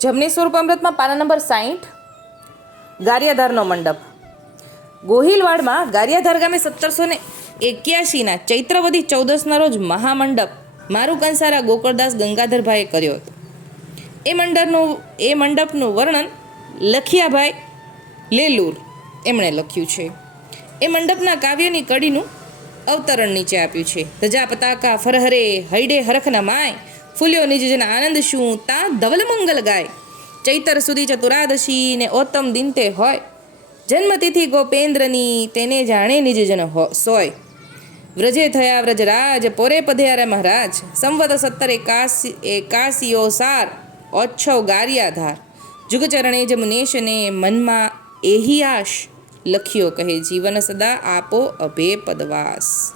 જમનેશ્વર અમૃતમાં પાના નંબર સાહીઠ ગારિયાધારનો મંડપ. ગોહિલવાડમાં ગારિયાધાર ગામે સત્તરસો ને એક્યાસીના ચૈત્રવદી ચૌદસના રોજ મહામંડપ મારું કંસારા ગોકળદાસ ગંગાધરભાઈએ કર્યો હતો. એ મંડપનું એ મંડપનું વર્ણન લખિયાભાઈ લેલુર એમણે લખ્યું છે. એ મંડપના કાવ્યની કડીનું અવતરણ નીચે આપ્યું છે. ધજા, પતાકા, ફરહરે, હૈડે, હરખના માય ફૂલ્યો નિજ આનંદ શું તા ધવલ મંગલ ગાય. ચૈતર સુધી ચતુરાદશી ને ઓતમ દિન તે હોય. જન્મતિથિ ગોપેન્દ્રની તેને જાણે નિજજન સોય. વ્રજે થયા વ્રજરાજ, પોરે પધ્યારે મહારાજ. સંવત સત્તર એકાસી, એકાસીઓ સાર, ઓચ્છવ ગારિયાધાર. જુગચરણે જ મુનેશને મનમાં એહિયાશ લખ્યો કહે, જીવન સદા આપો અભે પદવાસ.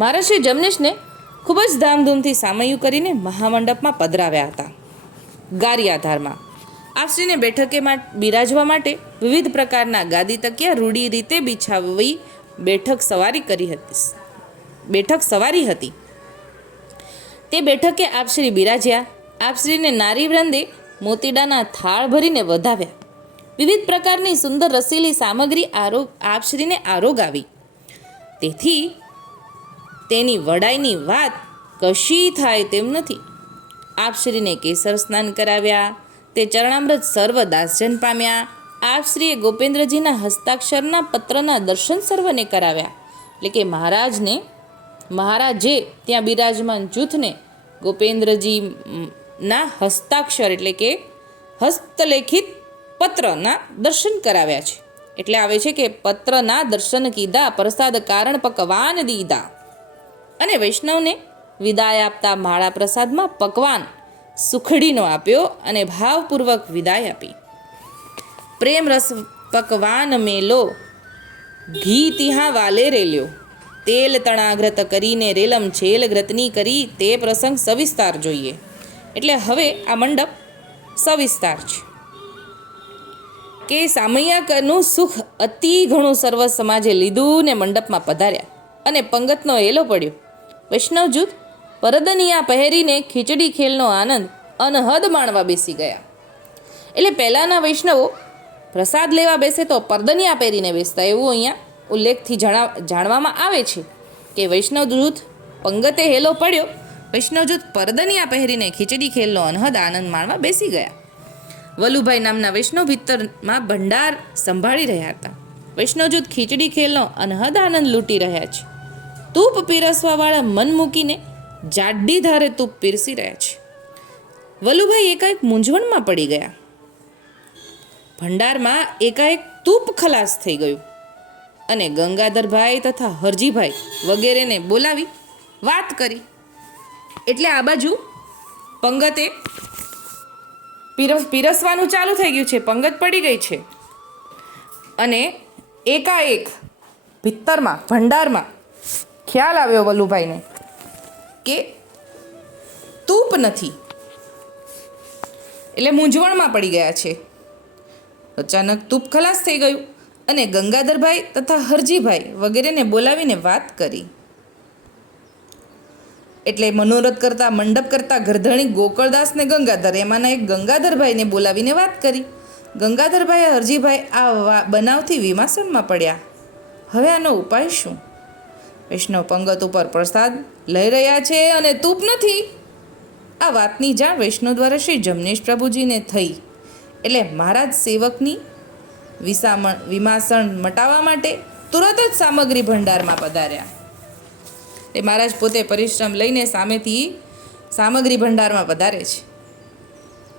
મહારાજ શ્રી જમનેશને ખૂબ જ ધામધૂમથી સામયું કરીને મહામંડપમાં પધરાવ્યા હતા. ગારિયાધારમાં આપશ્રીને બેઠકે બિરાજવા માટે વિવિધ પ્રકારના ગાદી તકિયા રૂઢી રીતે બિછાવી બેઠક સવારી કરી હતી. બેઠક સવારી હતી. તે બેઠકે આપશ્રી બિરાજ્યા, આપશ્રીને નારી વૃંદે મોતીડાના થાળ ભરીને વધાવ્યા. વિવિધ પ્રકારની સુંદર રસીલી સામગ્રી આરોગ, આપશ્રીને આરોગ આવી તેથી તેની વડાઈની વાત કશી થાય તેમ નથી. આપશ્રીને કેસર સ્નાન કરાવ્યા, તે ચરણામૃત સર્વ દાસજન પામ્યા આપશ્રીએ ગોપેન્દ્રજીના હસ્તાક્ષરના પત્રના દર્શન સર્વને કરાવ્યા. એટલે કે મહારાજને, મહારાજે ત્યાં બિરાજમાન જૂથને ગોપેન્દ્રજીના હસ્તાક્ષર એટલે કે હસ્તલેખિત પત્રના દર્શન કરાવ્યા છે. એટલે આવે છે કે પત્રના દર્શન કીધા, પ્રસાદ કારણ પકવાન દીધા. અને વૈષ્ણવને વિદાય આપતા માળા પ્રસાદમાં પકવાન સુખડીનો આપ્યો અને ભાવપૂર્વક વિદાય આપી. પ્રેમ રસ પકવાન મેલો, ઘી તિહા વાલે રેલ્યો. તેલ તણાગ્રત કરીને રેલમ છેલ ગ્રતની કરી તે પ્રસંગ સવિસ્તાર જોઈએ. એટલે હવે આ મંડપ સવિસ્તાર છે. કે સામૈયાકનું સુખ અતિ ઘણું સર્વ સમાજે લીધું ને મંડપમાં પધાર્યા. અને પંગતનો એલો પડ્યો. વૈષ્ણવ જૂથ પરદનિયા પહેરીને ખીચડી ખેલનો આનંદ અનહદ માણવા બેસી ગયા. એટલે પહેલાંના વૈષ્ણવો પ્રસાદ લેવા બેસે તો પરદનિયા પહેરીને બેસતા એવું અહીંયા ઉલ્લેખથી જણા, જાણવામાં આવે છે કે વૈષ્ણવ જૂથ પંગતે હેલો પડ્યો વૈષ્ણવ જૂથ પરદનિયા પહેરીને ખીચડી ખેલનો અનહદ આનંદ માણવા બેસી ગયા. વલુભાઈ નામના વૈષ્ણવ ભીતરમાં ભંડાર સંભાળી રહ્યા હતા. વૈષ્ણવ જૂથ ખીચડી ખેલનો અનહદ આનંદ લૂંટી રહ્યા છે. તૂપ પીરસવાવાળા મન મૂકીને જાડી ધારે તૂપ પીરસી રહ્યા છે. વલુભાઈ એકાએક મૂંઝવણમાં પડી ગયા. ભંડારમાં એકાએક તૂપ ખલાસ થઈ ગયું અને ગંગાધરભાઈ તથા હરજીભાઈ વગેરેને બોલાવી વાત કરી. એટલે આ બાજુ પંગતે પીરસ, પીરસવાનું ચાલુ થઈ ગયું છે, પંગત પડી ગઈ છે. અને એકાએક ભીતરમાં, ભંડારમાં ખ્યાલ આવ્યો વલ્લુભાઈને કે તૂપ નથી. એટલે મૂંઝવણમાં પડી ગયા છે. અચાનક તૂપ ખલાસ થઈ ગયું અને ગંગાધરભાઈ તથા હરજીભાઈ વગેરેને બોલાવીને વાત કરી. એટલે મનોરથ કરતા, મંડપ કરતા ગરધણી ગોકળદાસ ને ગંગાધર, એમાંના એક ગંગાધરભાઈને બોલાવીને વાત કરી. ગંગાધરભાઈએ હરજીભાઈ આ બનાવથી વિમાસનમાં પડ્યા. હવે આનો ઉપાય શું? વૈષ્ણવ પંગત ઉપર પ્રસાદ લઈ રહ્યા છે અને તૂપ નથી. આ વાતની જાણ વૈષ્ણવ દ્વારા શ્રી જમનેશ પ્રભુજીને થઈ. એટલે મહારાજ સેવકની વિસામણ, વિમાસણ મટાવવા માટે તુરત જ સામગ્રી ભંડારમાં પધાર્યા. એ મહારાજ પોતે પરિશ્રમ લઈને સામેથી સામગ્રી ભંડારમાં પધારે છે.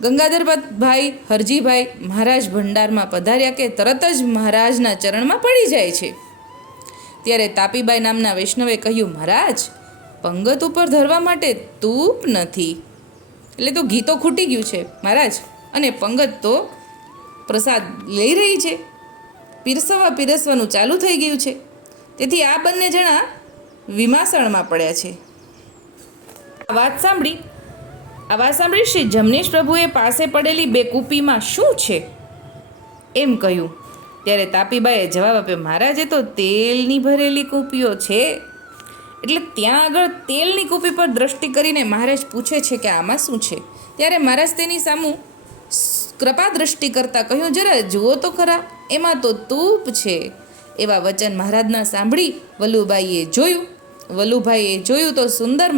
ગંગાધરભાઈ હરજીભાઈ મહારાજ ભંડારમાં પધાર્યા કે તરત જ મહારાજના ચરણમાં પડી જાય છે. ત્યારે તાપીબાઈ નામના વૈષ્ણવે કહ્યું, મહારાજ, પંગત ઉપર ધરવા માટે તૂપ નથી. એટલે તો ઘી તો ખૂટી ગયું છે, મહારાજ. અને પંગત તો પ્રસાદ લઈ રહી છે. પીરસવા પીરસવાનું ચાલુ થઈ ગયું છે. તેથી આ બંને જણા વિમાસણમાં પડ્યા છે. આ વાત સાંભળી. આ વાત સાંભળી શ્રી જમનેશ પ્રભુએ પાસે પડેલી બે કૂપીમાં શું છે? એમ કહ્યું. ત્યારે તાપીબાઈએ જવાબ આપ્યો, મહારાજ, એ તો તેલની ભરેલી કૂપીઓ છે. એટલે ત્યાં આગળ તેલની કૂપી પર દ્રષ્ટિ કરીને મહારાજ પૂછે છે કે આમાં શું છે? ત્યારે મહારાજ તેની સામું કૃપા દ્રષ્ટિ કરતાં કહ્યું, જરા જુઓ તો ખરા, એમાં તો તૂપ છે. એવા વચન મહારાજના સાંભળી વલ્લુભાઈએ જોયું. વલ્લુભાઈએ જોયું તો સુંદર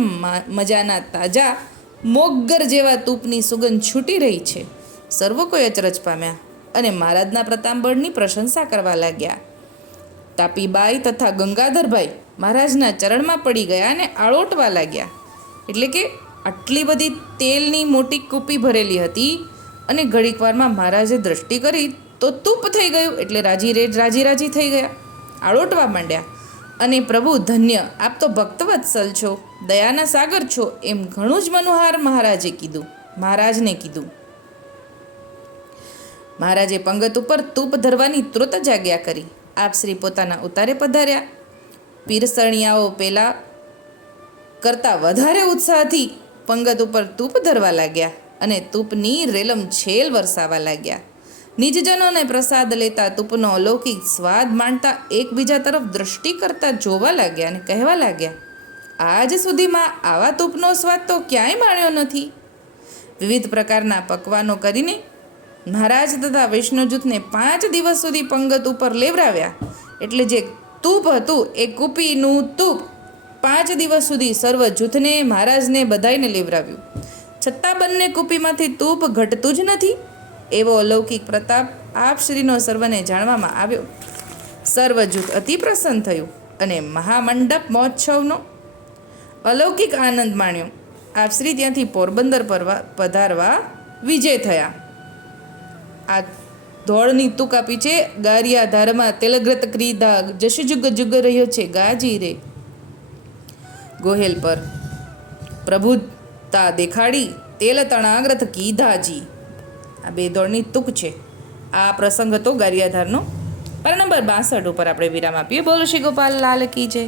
મજાના તાજા મોગર જેવા તૂપની સુગંધ છૂટી રહી છે. સર્વ કોઈ અચરજ પામ્યા. અને મહારાજના પ્રતાંબળની પ્રશંસા કરવા લાગ્યા. તાપીબાઈ તથા ગંગાધરભાઈ મહારાજના ચરણમાં પડી ગયા અને આળોટવા લાગ્યા. એટલે કે આટલી બધી તેલની મોટી કૂપી ભરેલી હતી અને ઘડીક વારમાં મહારાજે દ્રષ્ટિ કરી તો તુપ થઈ ગયું એટલે રાજી રેજ રાજી રાજી થઈ ગયા. આળોટવા માંડ્યા. અને પ્રભુ ધન્ય, આપ તો ભક્તવત્સલ છો, દયાના સાગર છો એમ ઘણું જ મનોહાર મહારાજે કીધું. મહારાજને કીધું. મહારાજે પંગત ઉપર તૂપ ધરવાની તુરત જ આજ્ઞા કરી. આપ શ્રી પોતાના ઉતારે પધાર્યા. પીરસણિયાઓ પેલા કરતાં વધારે ઉત્સાહથી પંગત ઉપર તૂપ ધરવા લાગ્યા અને તૂપની રેલમ છેલ વરસાવા લાગ્યા. નિજજનોને પ્રસાદ લેતા તૂપનો અલૌકિક સ્વાદ માણતા એકબીજા તરફ દૃષ્ટિ કરતા જોવા લાગ્યા અને કહેવા લાગ્યા, આજ સુધીમાં આવા તૂપનો સ્વાદ તો ક્યાંય માણ્યો નથી. વિવિધ પ્રકારના પકવાનો કરીને મહારાજ તથા વૈષ્ણવ જૂથને પાંચ દિવસ સુધી પંગત ઉપર લેવરાવ્યા એટલે જે તૂપ હતું એ કૂપીનું તૂપ પાંચ દિવસ સુધી સર્વ જૂથને, મહારાજને બધાઈને લેવરાવ્યું છતાં બંને કૂપીમાંથી તૂપ ઘટતું જ નથી એવો અલૌકિક પ્રતાપ આપ શ્રીનો સર્વને જાણવામાં આવ્યો. સર્વ જૂથ અતિ પ્રસન્ન થયું અને મહામંડપ મહોત્સવનો અલૌકિક આનંદ માણ્યો. આપશ્રી ત્યાંથી પોરબંદર પરવા પધારવા વિજય થયા. આ ધોળની તુક આપી છે. ગારિયા ધારમાં તેલગ્રત ક્રીધા જશ જુગ જુગ રહ્યો છે. ગાજી રે. ગોહેલ પર પ્રભુતા દેખાડી. તેલ તણાગ્રત કીધાજી આ બે દોડની તુક છે. આ પ્રસંગ હતો ગારિયાધારનો પર નંબર બાસઠ ઉપર આપણે વિરામ આપીએ. બોલો શ્રી ગોપાલ, લાલ કી જય.